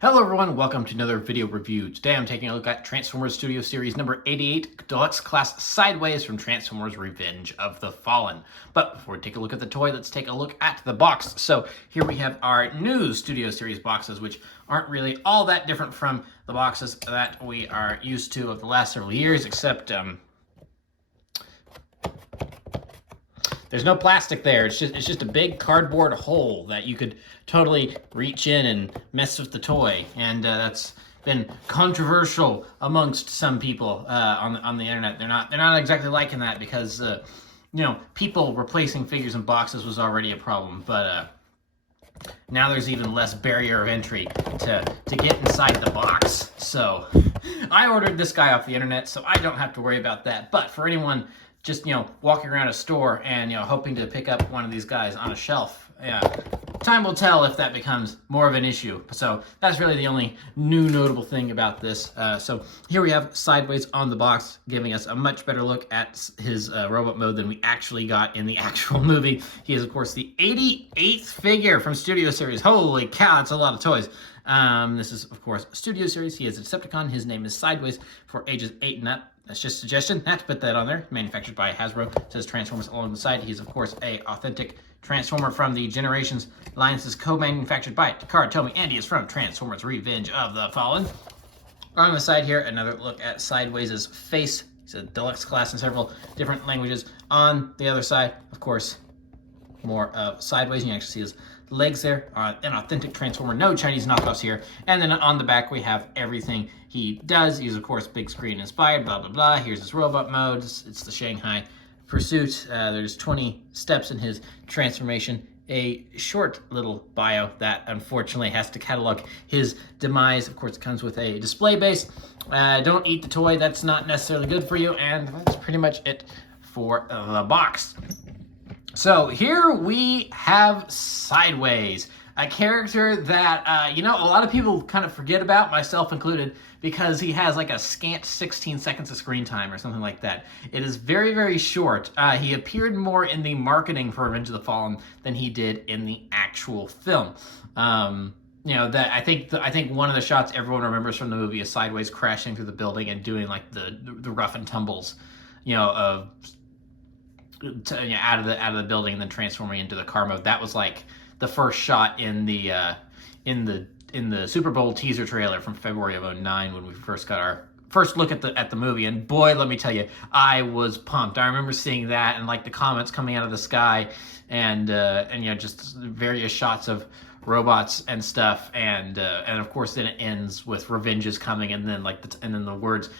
Hello everyone, welcome to another video review. Today I'm taking a look at Transformers Studio Series number 88, Deluxe Class Sideways from Transformers Revenge of the Fallen. But before we take a look at the toy, let's take a look at the box. So here we have our new Studio Series boxes, which aren't really all that different from the boxes that we are used to of the last several years, except there's no plastic there. It's just a big cardboard hole that you could totally reach in and mess with the toy, and that's been controversial amongst some people on the internet. They're not exactly liking that because people replacing figures in boxes was already a problem, but now there's even less barrier of entry to get inside the box. So I ordered this guy off the internet, so I don't have to worry about that. But for anyone just walking around a store and hoping to pick up one of these guys on a shelf, time will tell if that becomes more of an issue. So that's really the only new notable thing about this. So here we have Sideways on the box, giving us a much better look at his robot mode than we actually got in the actual movie. He is, of course, the 88th figure from Studio Series. Holy cow, that's a lot of toys. This is, of course, Studio Series. He is a Decepticon. His name is Sideways for ages 8 and up. That's just a suggestion. Had to put that on there. Manufactured by Hasbro. It says Transformers along the side. He's, of course, a authentic Transformer from the Generations line. This is co-manufactured by Takara Tomy, and he is from Transformers Revenge of the Fallen. On the side here, another look at Sideways' face. He's a deluxe class in several different languages. On the other side, of course, more of Sideways. You can actually see his legs there. An authentic Transformer. No Chinese knockoffs here. And then on the back, we have everything he does. He's, of course, big screen inspired, blah, blah, blah. Here's his robot mode. It's the Shanghai Pursuit. There's 20 steps in his transformation. A short little bio that unfortunately has to catalog his demise. Of course, it comes with a display base. Don't eat the toy. That's not necessarily good for you. And that's pretty much it for the box. So here we have Sideways, a character that, a lot of people kind of forget about, myself included, because he has like a scant 16 seconds of screen time or something like that. It is very, very short. He appeared more in the marketing for Revenge of the Fallen than he did in the actual film. That I think one of the shots everyone remembers from the movie is Sideways crashing through the building and doing like the rough and tumbles, of out of the building and then transforming into the car mode. That was like the first shot in the Super Bowl teaser trailer from February of '09 when we first got our first look at the movie. And boy, let me tell you, I was pumped. I remember seeing that and like the comets coming out of the sky and just various shots of robots and stuff, and of course then it ends with Revenge is coming, and then and then the words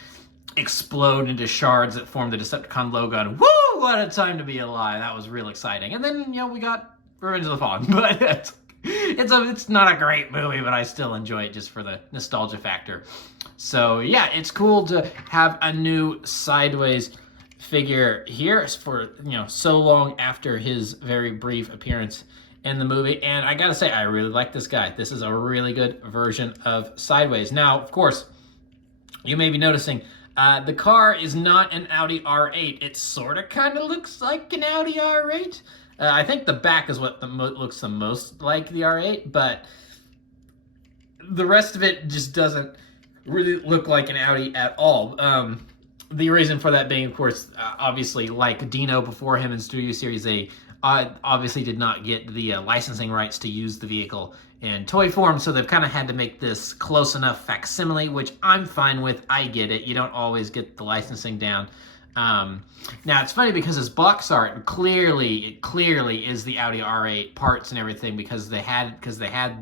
explode into shards that form the Decepticon logo, and woo, what a time to be alive. That was real exciting. And then we got Revenge of the Fallen, but it's not a great movie, but I still enjoy it just for the nostalgia factor. So yeah, it's cool to have a new Sideways figure here for so long after his very brief appearance in the movie. And I gotta say, I really like this guy. This is a really good version of Sideways. Now, of course, you may be noticing the car is not an Audi R8. It sort of kind of looks like an Audi R8. I think the back is what looks the most like the R8, but the rest of it just doesn't really look like an Audi at all. The reason for that being, of course, obviously, like Dino before him in Studio Series, they obviously did not get the licensing rights to use the vehicle in toy form, so they've kind of had to make this close enough facsimile, which I'm fine with. I get it. You don't always get the licensing down. Now it's funny because his box art clearly is the Audi R8 parts and everything because they had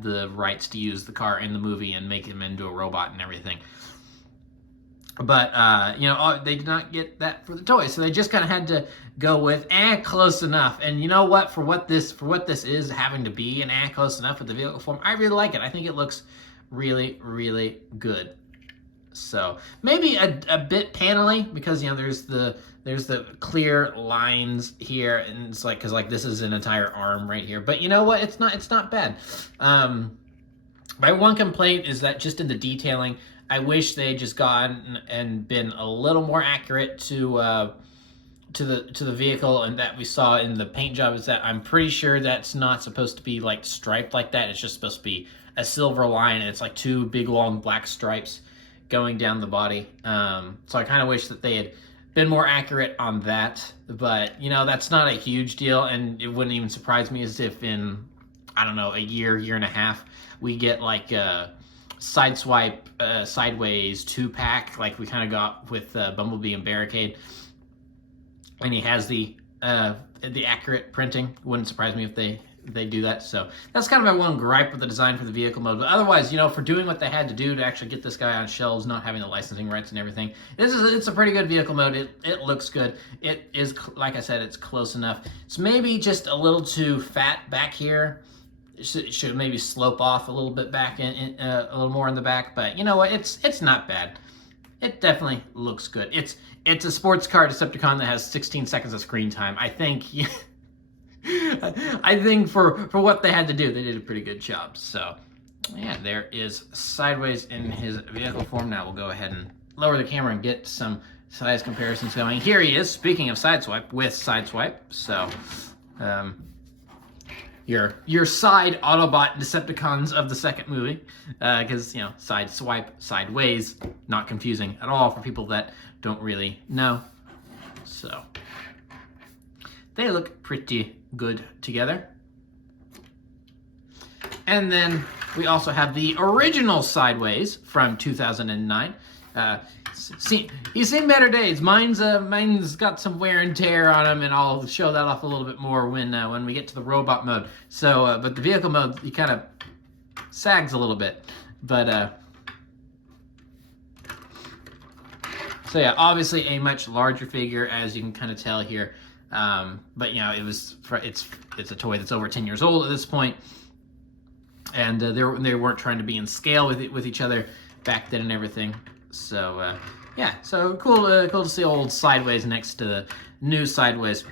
the rights to use the car in the movie and make him into a robot and everything. But they did not get that for the toy, so they just kind of had to go with close enough. And you know what? For what this is, having to be an close enough with the vehicle form, I really like it. I think it looks really, really good. So maybe a bit panely because there's the clear lines here, and it's like because this is an entire arm right here. But you know what? It's not bad. My one complaint is that just in the detailing, I wish they just gone and been a little more accurate to to the vehicle and that we saw in the paint job is that I'm pretty sure that's not supposed to be like striped like that. It's just supposed to be a silver line, and it's like two big long black stripes going down the body. So I kind of wish that they had been more accurate on that, but you know, that's not a huge deal, and it wouldn't even surprise me as if in, I don't know, a year and a half, we get like a Sideswipe Sideways 2-pack like we kind of got with Bumblebee and Barricade, and he has the accurate printing. Wouldn't surprise me if they do that. So that's kind of my one gripe with the design for the vehicle mode. But otherwise, you know, for doing what they had to do to actually get this guy on shelves, not having the licensing rights and everything, it's a pretty good vehicle mode. It looks good. It is, like I said, it's close enough. It's maybe just a little too fat back here. It should maybe slope off a little bit back a little more in the back. But you know what? It's not bad. It definitely looks good. It's a sports car Decepticon that has 16 seconds of screen time. I think I think for what they had to do, they did a pretty good job. So yeah, there is Sideways in his vehicle form. Now we'll go ahead and lower the camera and get some size comparisons going. Here he is, speaking of Sideswipe, with Sideswipe. So your side Autobot Decepticons of the second movie, because you know, Sideswipe, Sideways, not confusing at all for people that don't really know. So they look pretty good together. And then we also have the original Sideways from 2009. He's seen better days. Mine's got some wear and tear on him, and I'll show that off a little bit more when we get to the robot mode. So, but the vehicle mode, he kind of sags a little bit. But so yeah, obviously a much larger figure, as you can kind of tell here. But you know, it's a toy that's over 10 years old at this point, and they weren't trying to be in scale with each other back then and everything. So yeah, so cool to see old Sideways next to the new Sideways.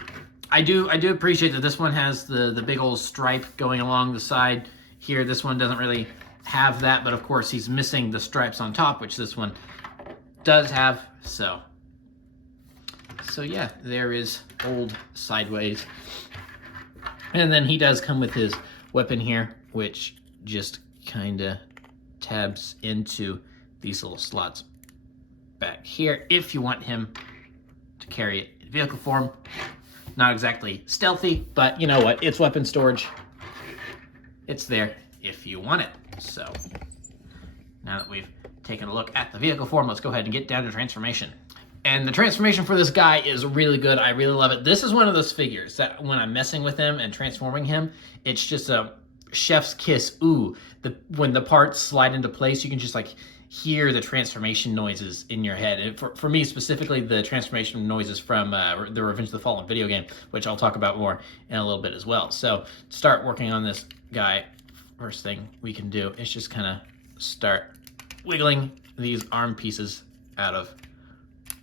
I do appreciate that this one has the big old stripe going along the side here. This one doesn't really have that, but of course he's missing the stripes on top, which this one does have. So yeah, there is old Sideways. And then he does come with his weapon here, which just kind of tabs into these little slots back here if you want him to carry it in vehicle form. Not exactly stealthy, but you know what? It's weapon storage. It's there if you want it. So now that we've taken a look at the vehicle form, let's go ahead and get down to transformation. And the transformation for this guy is really good. I really love it. This is one of those figures that when I'm messing with him and transforming him, it's just a chef's kiss. Ooh, when the parts slide into place, you can just like hear the transformation noises in your head. And for me specifically, the transformation noises from the Revenge of the Fallen video game, which I'll talk about more in a little bit as well. So to start working on this guy, first thing we can do is just kind of start wiggling these arm pieces out of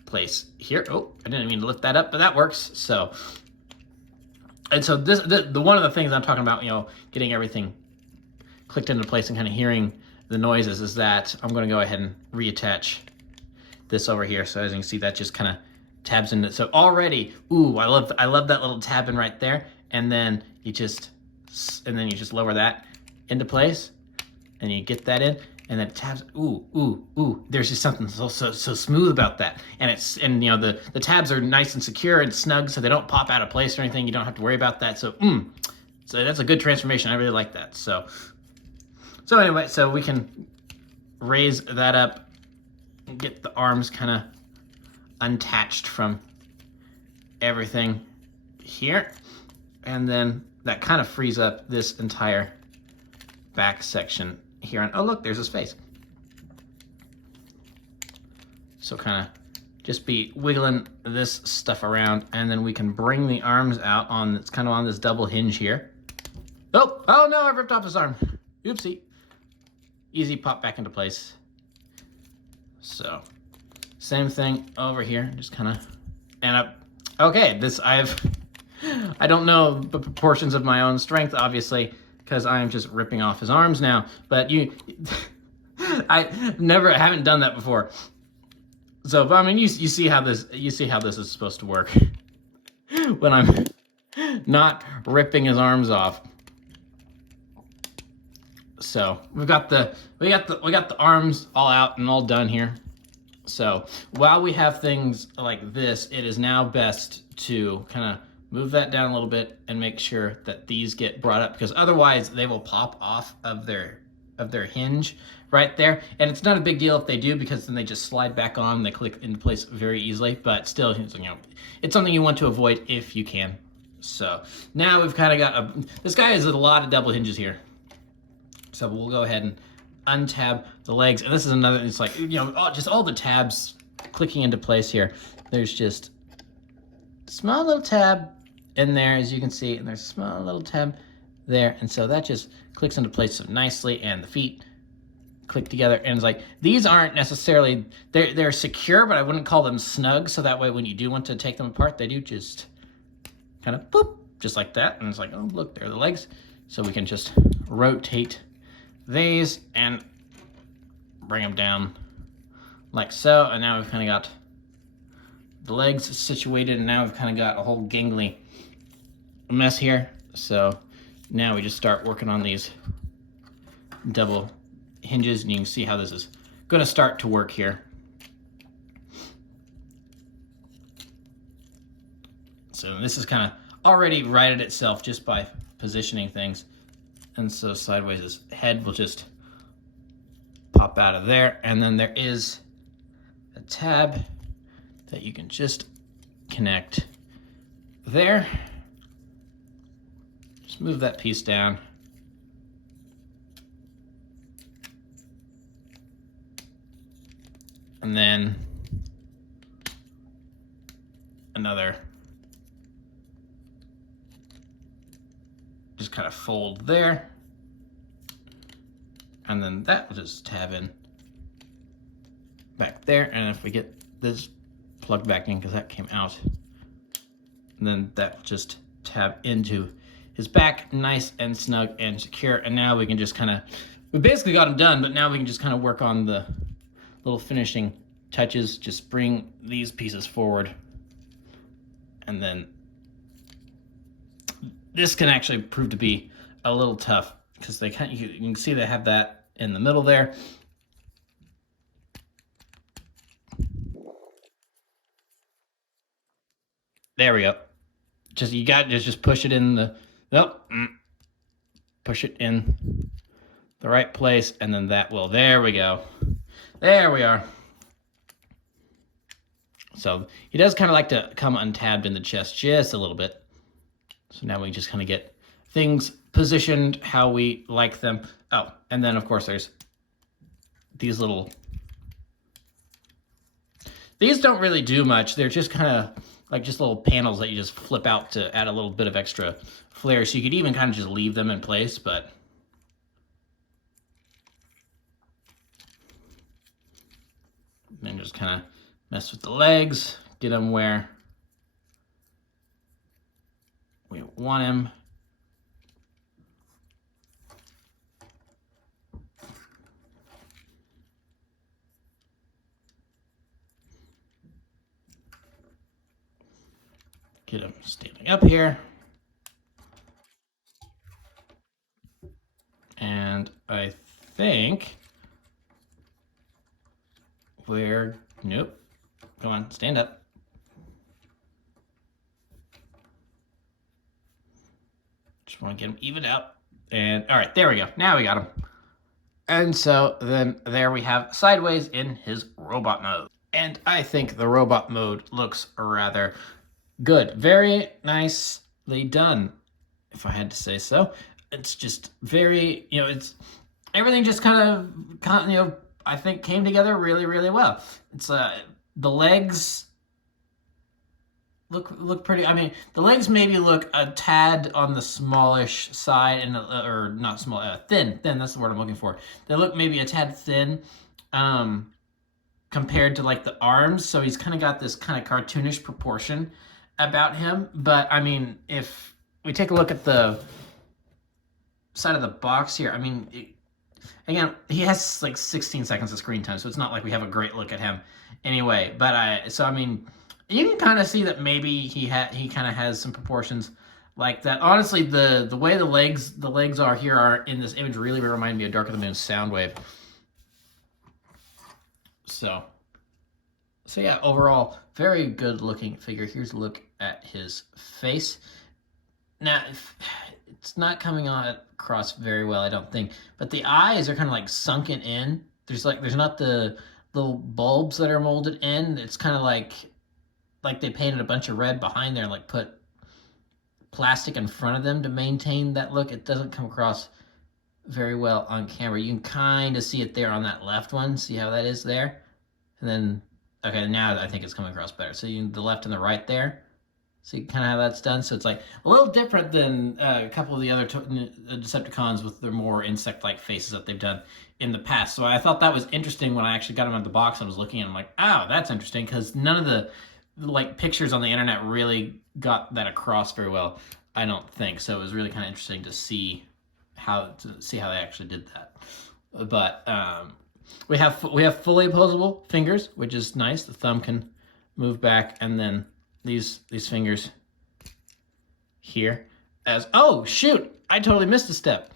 place here. Oh, I didn't mean to lift that up, but that works. So, and so the one of the things I'm talking about, you know, getting everything clicked into place and kind of hearing the noises, is that I'm going to go ahead and reattach this over here. So as you can see, that just kind of tabs into it. So already, ooh, I love that little tab in right there. And then you just lower that into place, and you get that in. And then tabs, ooh, there's just something so smooth about that. And you know, the tabs are nice and secure and snug, so they don't pop out of place or anything. You don't have to worry about that. So that's a good transformation. I really like that. So anyway, so we can raise that up and get the arms kind of unattached from everything here. And then that kind of frees up this entire back section here on, oh look, there's his face. So kind of just be wiggling this stuff around, and then we can bring the arms out on, it's kind of on this double hinge here. Oh no, I ripped off his arm. Oopsie. Easy pop back into place. So same thing over here, just kind of, and up. Okay, I don't know the proportions of my own strength, obviously, because I am just ripping off his arms now. But I haven't done that before. So, but I mean, you see how this is supposed to work. when I'm not ripping his arms off. So we got the arms all out and all done here. So while we have things like this, it is now best to kind of move that down a little bit and make sure that these get brought up, because otherwise they will pop off of their hinge right there. And it's not a big deal if they do, because then they just slide back on, they click into place very easily, but still, it's something you want to avoid if you can. So now we've kind of got this guy has a lot of double hinges here. So we'll go ahead and untab the legs. And this is another, it's like, just all the tabs clicking into place here. There's just a small little tab in there, as you can see, and there's a small little tab there. And so that just clicks into place so nicely, and the feet click together. And it's like, these aren't necessarily, they're secure, but I wouldn't call them snug. So that way, when you do want to take them apart, they do just kind of boop, just like that. And it's like, oh, look, there are the legs. So we can just rotate these and bring them down like so. And now we've kind of got the legs situated, and now we've kind of got a whole gangly mess here. So now we just start working on these double hinges, and you can see how this is going to start to work here. So this is kind of already righted itself just by positioning things. And so sideways, his head will just pop out of there. And then there is a tab that you can just connect there. Just move that piece down. And then another, just kind of fold there. And then that will just tab in back there. And if we get this plugged back in, because that came out, and then that will just tab into his back, nice and snug and secure. And now we can just kind of, we basically got him done, but now we can just kind of work on the little finishing touches. Just bring these pieces forward. And then this can actually prove to be a little tough, because they kind of, you can see they have that in the middle there. There we go. You got to just push it in the, push it in the right place, and then that will, there we go. There we are. So he does kind of like to come untabbed in the chest just a little bit. So now we just kind of get things positioned how we like them. Oh, and then of course there's these little, these don't really do much. They're just kind of like just little panels that you just flip out to add a little bit of extra flair. So you could even kind of just leave them in place, but then just kind of mess with the legs, get them where we want him. Get him standing up here. And I think we're, nope. Come on, stand up. Just want to get him evened out. And all right, there we go. Now we got him. And so then there we have sideways in his robot mode. And I think the robot mode looks rather good. Very nicely done, if I had to say so. It's just very, it's everything just kind of, I think came together really, really well. It's the legs look pretty. I mean, the legs maybe look a tad on the smallish side, and or not small, thin. That's the word I'm looking for. They look maybe a tad thin, compared to like the arms. So he's kind of got this kind of cartoonish proportion about him. But I mean, if we take a look at the side of the box here, I mean, again, he has like 16 seconds of screen time, so it's not like we have a great look at him anyway. But I mean, You can kind of see that maybe he kind of has some proportions like that. Honestly, the way the legs are here are in this image really remind me of Dark of the Moon Soundwave. So yeah, overall, very good looking figure. Here's a look at his face. Now, it's not coming on across very well, I don't think, but the eyes are kind of like sunken in. There's not the little bulbs that are molded in. It's kind of like they painted a bunch of red behind there and like put plastic in front of them to maintain that look. It doesn't come across very well on camera. You can kind of see it there on that left one. See how that is there? And then, okay, now I think it's coming across better. So the left and the right there. See kind of how that's done. So it's like a little different than a couple of the other Decepticons with their more insect-like faces that they've done in the past. So I thought that was interesting when I actually got them out of the box and was looking at them like, oh, that's interesting, because none of the like pictures on the internet really got that across very well, I don't think. So it was really kind of interesting to see how they actually did that. But we have fully opposable fingers, which is nice. The thumb can move back, and then these fingers here as, oh shoot, I totally missed a step.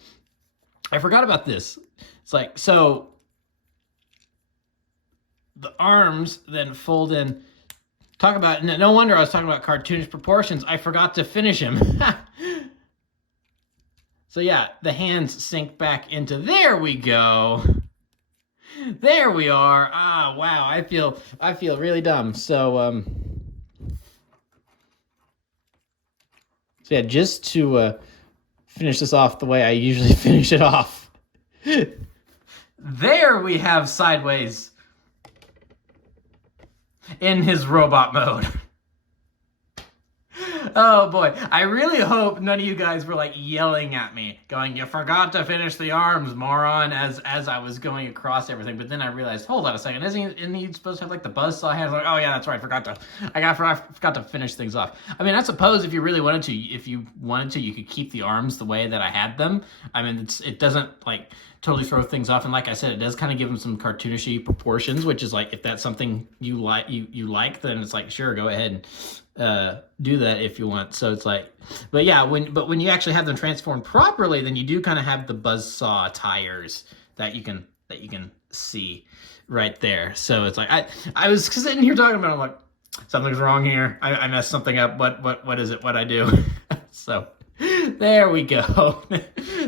I forgot about this. It's like, so the arms then fold in. Talk about, no wonder I was talking about cartoonish proportions. I forgot to finish him. So yeah, the hands sink back into, there we go. There we are. Ah, wow, I feel really dumb. So yeah, just to finish this off the way I usually finish it off. There we have Sideways in his robot mode. Oh boy, I really hope none of you guys were like yelling at me, going, "You forgot to finish the arms, moron," as I was going across everything. But then I realized, hold on a second, isn't he supposed to have like the buzzsaw hands? Like, oh yeah, that's right, I forgot to finish things off. I mean, I suppose if you really wanted to, you could keep the arms the way that I had them. I mean, it doesn't like totally throw things off, and like I said, it does kind of give them some cartoonishy proportions, which is like, if that's something you like, then it's like, sure, go ahead and do that if you want. So it's like, but yeah, when you actually have them transformed properly, then you do kind of have the buzzsaw tires that you can see right there. So it's like, I was sitting here talking about it, I'm like, something's wrong here. I messed something up. What is it? What I do? So there we go.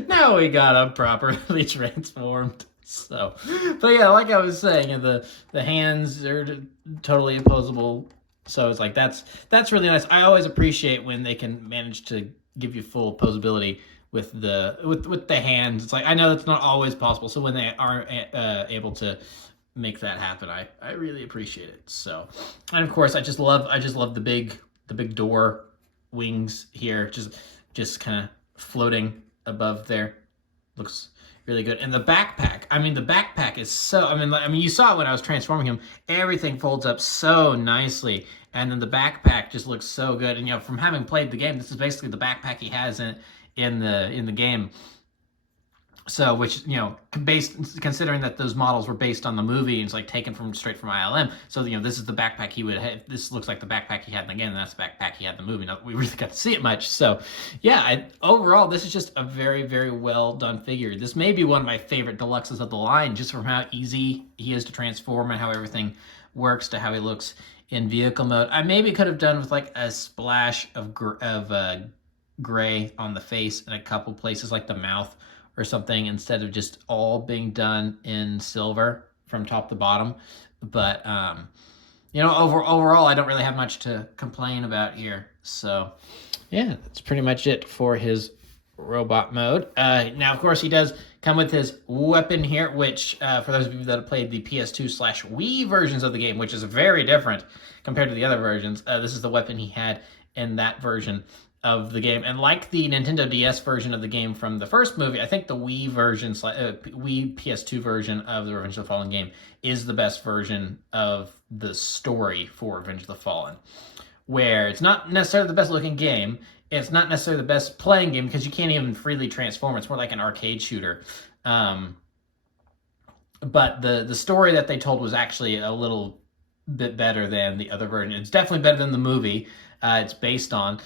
Now we got them properly transformed. So, but yeah, like I was saying, the hands are totally opposable. So it's like, that's really nice. I always appreciate when they can manage to give you full posability with the hands. It's like, I know that's not always possible. So when they are able to make that happen, I really appreciate it. So, and of course, I just love the big door wings here, just kind of floating above there. Looks really good. And the backpack, I mean, the backpack is so, I mean, you saw it when I was transforming him. Everything folds up so nicely, and then the backpack just looks so good. And from having played the game, this is basically the backpack he has in the game. So, which, considering that those models were based on the movie, and it's like taken straight from ILM. So, this is the backpack he would have. This looks like the backpack he had in the game, and that's the backpack he had in the movie. Now, we really got to see it much. So, yeah, overall, this is just a very, very well done figure. This may be one of my favorite deluxes of the line, just from how easy he is to transform and how everything works to how he looks in vehicle mode. I maybe could have done with like a splash of gray on the face in a couple places, like the mouth or something, instead of just all being done in silver from top to bottom. But overall, I don't really have much to complain about here. So yeah, that's pretty much it for his robot mode. Now, of course, he does come with his weapon here, which for those of you that have played the PS2/Wii versions of the game, which is very different compared to the other versions, this is the weapon he had in that version of the game. And like the Nintendo DS version of the game from the first movie, I think the Wii version, Wii PS2 version of the Revenge of the Fallen game is the best version of the story for Revenge of the Fallen, where it's not necessarily the best looking game, it's not necessarily the best playing game, because you can't even freely transform. It's more like an arcade shooter. But the story that they told was actually a little bit better than the other version. It's definitely better than the movie it's based on.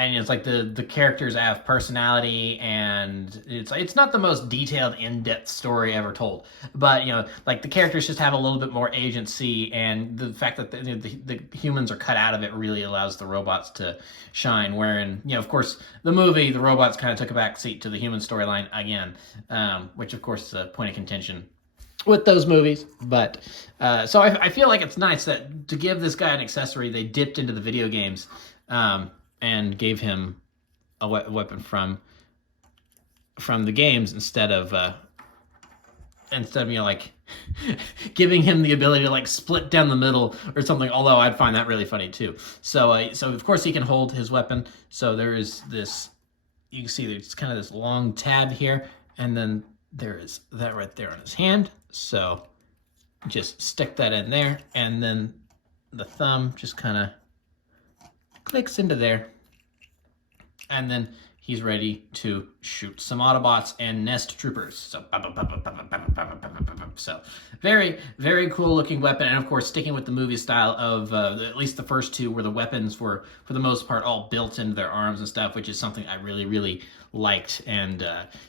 And it's like the characters have personality, and it's not the most detailed, in-depth story ever told, but like the characters just have a little bit more agency, and the fact that the humans are cut out of it really allows the robots to shine. Wherein of course the movie, the robots kind of took a back seat to the human storyline again, which of course is a point of contention with those movies. But so I feel like it's nice that to give this guy an accessory, they dipped into the video games. And gave him a weapon from the games instead of like giving him the ability to like split down the middle or something. Although I'd find that really funny too. So so of course he can hold his weapon. So there is this. You can see there's kind of this long tab here, and then there is that right there on his hand. So just stick that in there, and then the thumb just kind of clicks into there, and then he's ready to shoot some Autobots and nest troopers. So very, very cool looking weapon, and of course sticking with the movie style of at least the first two, where the weapons were for the most part all built into their arms and stuff, which is something I really, really liked. And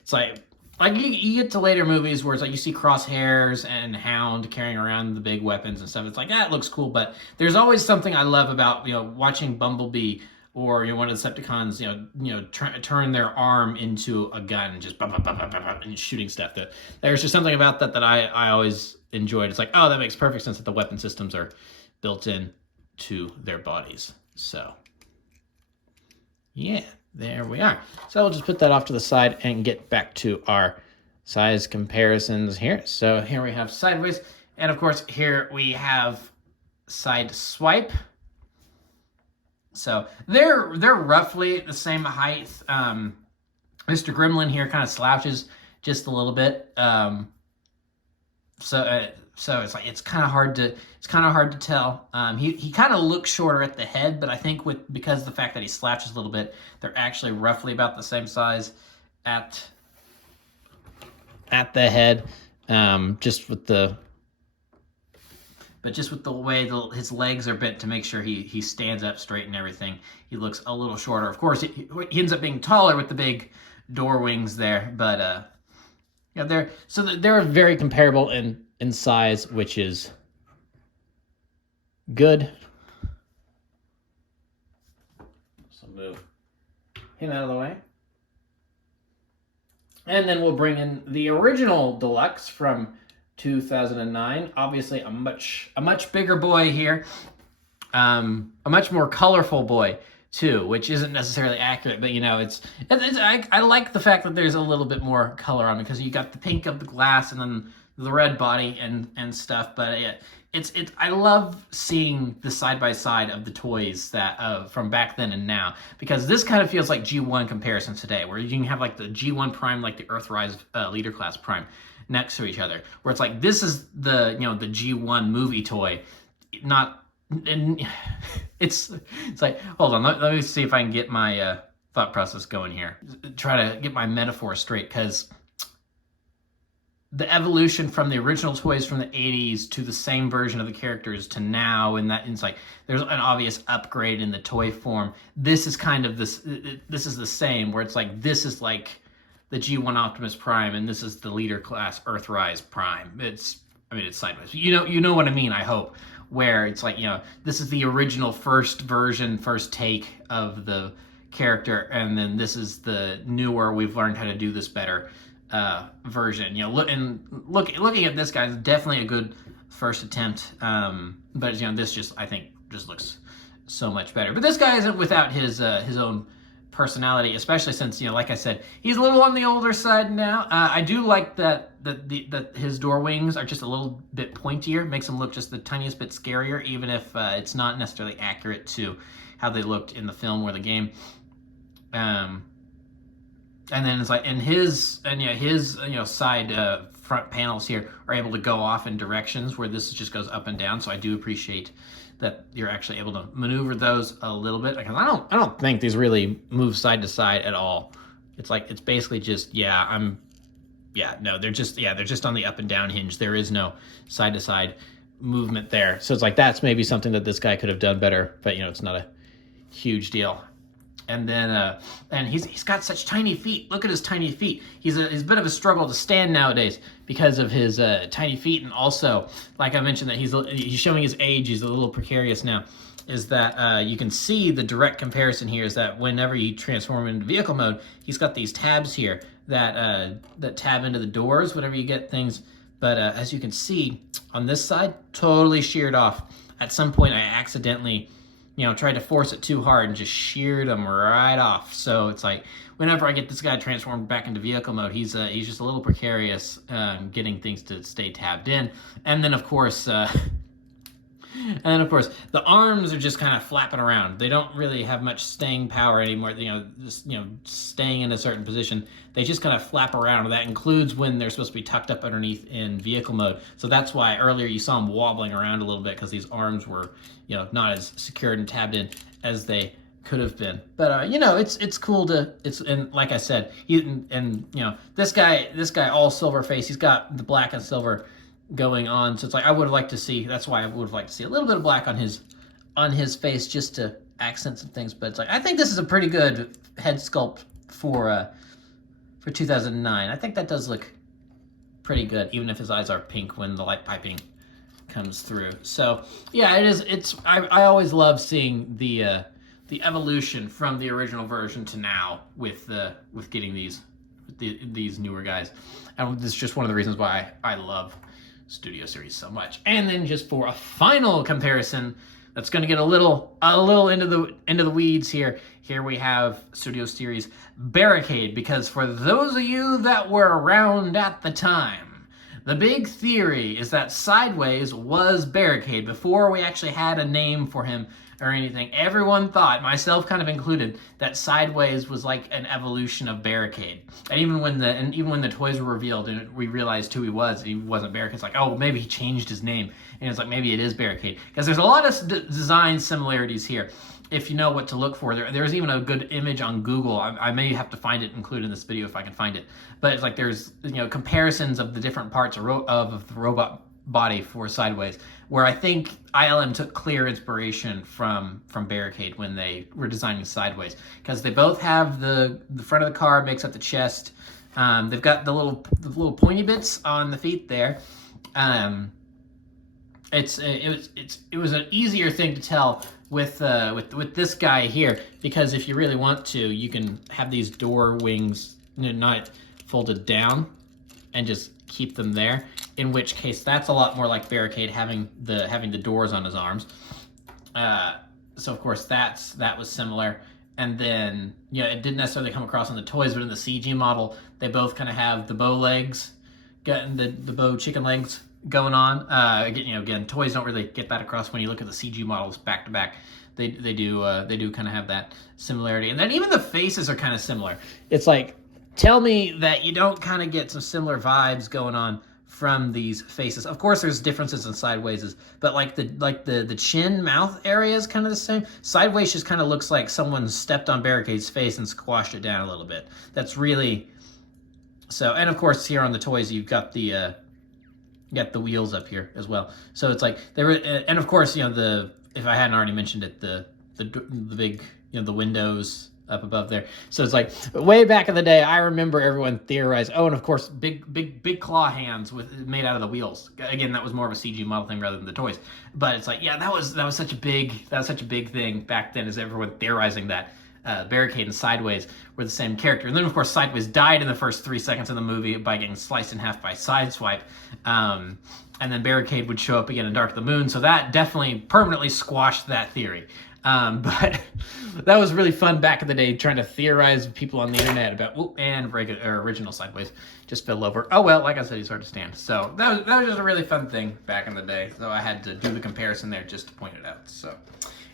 it's like you get to later movies where it's like you see Crosshairs and Hound carrying around the big weapons and stuff. It's like, that looks cool, but there's always something I love about watching Bumblebee or one of the Decepticons turn their arm into a gun and just and shooting stuff. That there's just something about that I always enjoyed. It's like, oh, that makes perfect sense that the weapon systems are built in to their bodies. So yeah. There we are. So we'll just put that off to the side and get back to our size comparisons here. So here we have sideways, and of course here we have side swipe. So they're roughly the same height. Mr. Gremlin here kind of slouches just a little bit. So it's like it's kind of hard to tell. He kind of looks shorter at the head, but I think because of the fact that he slouches a little bit, they're actually roughly about the same size at the head. Just with the way his legs are bent to make sure he stands up straight and everything, he looks a little shorter. Of course, he ends up being taller with the big door wings there, but they're very comparable in size, which is good. So move him out of the way. And then we'll bring in the original Deluxe from 2009. Obviously a much bigger boy here. A much more colorful boy too, which isn't necessarily accurate, but I like the fact that there's a little bit more color on it, because you got the pink of the glass and then the red body and stuff. But I love seeing the side by side of the toys that from back then and now, because this kind of feels like G1 comparisons today, where you can have like the G1 Prime, like the Earthrise Leader Class Prime, next to each other, where it's like this is the the G1 movie toy, not. And it's like, hold on, let me see if I can get my thought process going here. Try to get my metaphor straight, because the evolution from the original toys from the 80s to the same version of the characters to now, and that it's like there's an obvious upgrade in the toy form. This is kind of this is the same, where it's like this is like the G1 Optimus Prime, and this is the Leader Class Earthrise Prime. It's sideways. You know what I mean, I hope. Where it's like, this is the original first version, first take of the character, and then this is the newer, we've learned how to do this better version. Looking at this guy is definitely a good first attempt, but this I think looks so much better. But this guy isn't without his own personality, especially since like I said, he's a little on the older side now. I do like that his door wings are just a little bit pointier, makes him look just the tiniest bit scarier, even if it's not necessarily accurate to how they looked in the film or the game. And then it's like, his side front panels here are able to go off in directions where this just goes up and down. So I do appreciate that you're actually able to maneuver those a little bit, because I don't think these really move side to side at all. It's like, it's basically just, they're just on the up and down hinge. There is no side to side movement there. So it's like that's maybe something that this guy could have done better, but you know, it's not a huge deal. And then, and he's got such tiny feet. Look at his tiny feet. He's a bit of a struggle to stand nowadays because of his tiny feet, and also, like I mentioned, that he's showing his age. He's a little precarious now. Is that you can see the direct comparison here is that whenever you transform into vehicle mode, he's got these tabs here that that tab into the doors whenever you get things. But as you can see on this side, totally sheared off. At some point, I accidentally, you know, tried to force it too hard and just sheared them right off. So it's like whenever I get this guy transformed back into vehicle mode, he's just a little precarious getting things to stay tabbed in. And then of course, the arms are just kind of flapping around. They don't really have much staying power anymore. You know, just staying in a certain position. They just kind of flap around. And that includes when they're supposed to be tucked up underneath in vehicle mode. So that's why earlier you saw them wobbling around a little bit because these arms were, you know, not as secured and tabbed in as they could have been. But you know, it's cool to and like I said, you know, this guy all silver face. He's got the black and silver going on, so it's like I would have liked to see. That's why I would have liked to see a little bit of black on his face just to accent some things. But it's like I think this is a pretty good head sculpt for 2009. I think that does look pretty good, even if his eyes are pink when the light piping comes through. So yeah, it is. I always love seeing the evolution from the original version to now with getting these newer guys, and this is just one of the reasons why I love Studio Series so much. And then just for a final comparison that's going to get a little into the weeds here. Here we have Studio Series Barricade, because for those of you that were around at the time, the big theory is that Sideways was Barricade before we actually had a name for him or anything. Everyone thought, myself kind of included, that Sideways was like an evolution of Barricade. And even when the toys were revealed and we realized who he wasn't Barricade. It's like, oh, maybe he changed his name. And it's like, maybe it is Barricade. Because there's a lot of design similarities here, if you know what to look for. There's even a good image on Google. I may have to find it, include in this video if I can find it. But it's like there's, you know, comparisons of the different parts of the robot body for Sideways, where I think ILM took clear inspiration from Barricade when they were designing Sideways, because they both have the front of the car makes up the chest. They've got the little pointy bits on the feet there. It was an easier thing to tell with this guy here, because if you really want to, you can have these door wings, you know, not folded down, and just keep them there, in which case that's a lot more like Barricade, having the doors on his arms. So of course that was similar. And then, you know, it didn't necessarily come across in the toys, but in the CG model, they both kind of have the bow legs, getting the bow chicken legs going on. Again, toys don't really get that across when you look at the CG models back to back. They do kind of have that similarity. And then even the faces are kind of similar. It's like, tell me that you don't kind of get some similar vibes going on from these faces. Of course, there's differences in Sideways, but like the chin mouth area is kind of the same. Sideways just kind of looks like someone stepped on Barricade's face and squashed it down a little bit. That's really so. And of course, here on the toys, you've got the wheels up here as well. So it's like they were, and of course, you know, if I hadn't already mentioned it, the big, you know, the windows up above there. So it's like way back in the day, I remember everyone theorized. Oh, and of course, big claw hands made out of the wheels. Again, that was more of a CG model thing rather than the toys. But it's like, yeah, that was such a big thing back then, is everyone theorizing that Barricade and Sideways were the same character. And then of course, Sideways died in the first 3 seconds of the movie by getting sliced in half by Sideswipe. And then Barricade would show up again in Dark of the Moon. So that definitely permanently squashed that theory. But that was really fun back in the day, trying to theorize with people on the internet about, and original Sideways just fell over. Oh well, like I said, he's hard to stand. So that was just a really fun thing back in the day. So I had to do the comparison there just to point it out. So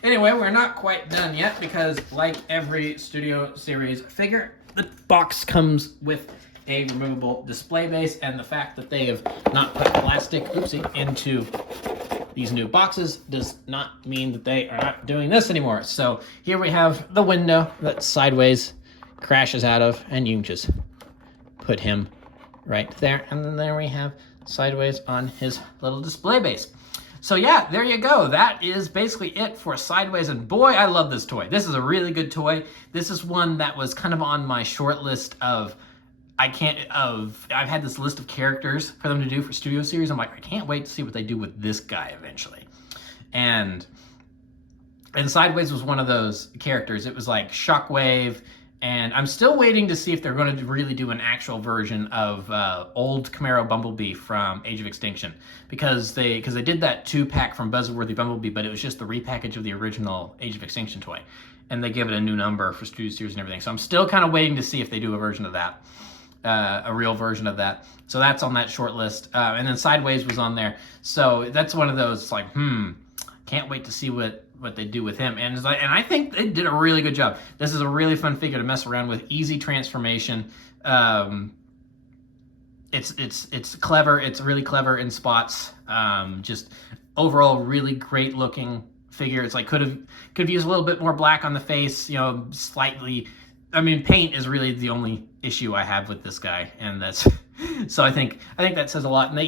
anyway, we're not quite done yet, because like every Studio Series figure, the box comes with a removable display base, and the fact that they have not put plastic, into these new boxes does not mean that they are not doing this anymore. So here we have the window that Sideways crashes out of, and you can just put him right there. And then there we have Sideways on his little display base. So yeah, there you go. That is basically it for Sideways, and boy, I love this toy. This is a really good toy. This is one that was kind of on my short list of, I've had this list of characters for them to do for Studio Series. I'm like, I can't wait to see what they do with this guy eventually. And Sideways was one of those characters. It was like Shockwave, and I'm still waiting to see if they're going to really do an actual version of old Camaro Bumblebee from Age of Extinction, because they did that 2-pack from Buzzworthy Bumblebee, but it was just the repackage of the original Age of Extinction toy, and they give it a new number for Studio Series and everything. So I'm still kind of waiting to see if they do a version of that, a real version of that. So that's on that short list, and then Sideways was on there. So that's one of those like, can't wait to see what they do with him. And I think they did a really good job. This is a really fun figure to mess around with. Easy transformation. It's clever. It's really clever in spots. Just overall really great looking figure. It's like could have used a little bit more black on the face. You know, slightly. I mean, paint is really the only issue I have with this guy, and that's so I think that says a lot. And they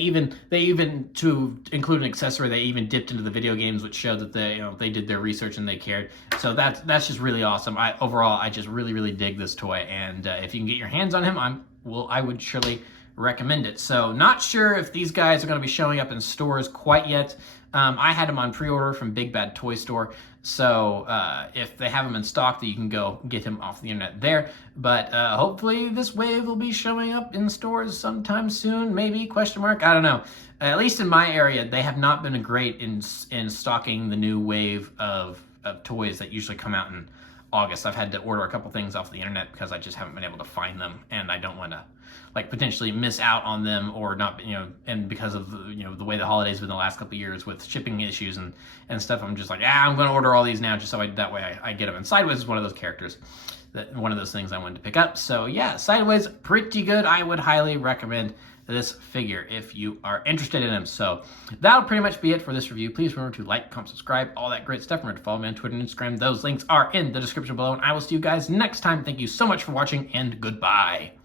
even to include an accessory, they even dipped into the video games, which showed that they did their research and they cared. So that's just really awesome. Overall I just really dig this toy, and if you can get your hands on him, I would surely recommend it. So not sure if these guys are going to be showing up in stores quite yet. I had them on pre-order from Big Bad Toy Store, so if they have them in stock, that you can go get him off the internet there. But hopefully this wave will be showing up in stores sometime soon, maybe, question mark, I don't know. At least in my area, they have not been great in stocking the new wave of toys that usually come out in August. I've had to order a couple things off the internet because I just haven't been able to find them, and I don't want to like potentially miss out on them, or not, and because of the way the holidays been the last couple of years with shipping issues and stuff, I'm just like, I'm going to order all these now just so that way I get them. And Sideways is one of those characters, one of those things I wanted to pick up. So yeah, Sideways, pretty good. I would highly recommend this figure if you are interested in him. So that'll pretty much be it for this review. Please remember to like, comment, subscribe, all that great stuff. Remember to follow me on Twitter and Instagram. Those links are in the description below, and I will see you guys next time. Thank you so much for watching, and goodbye.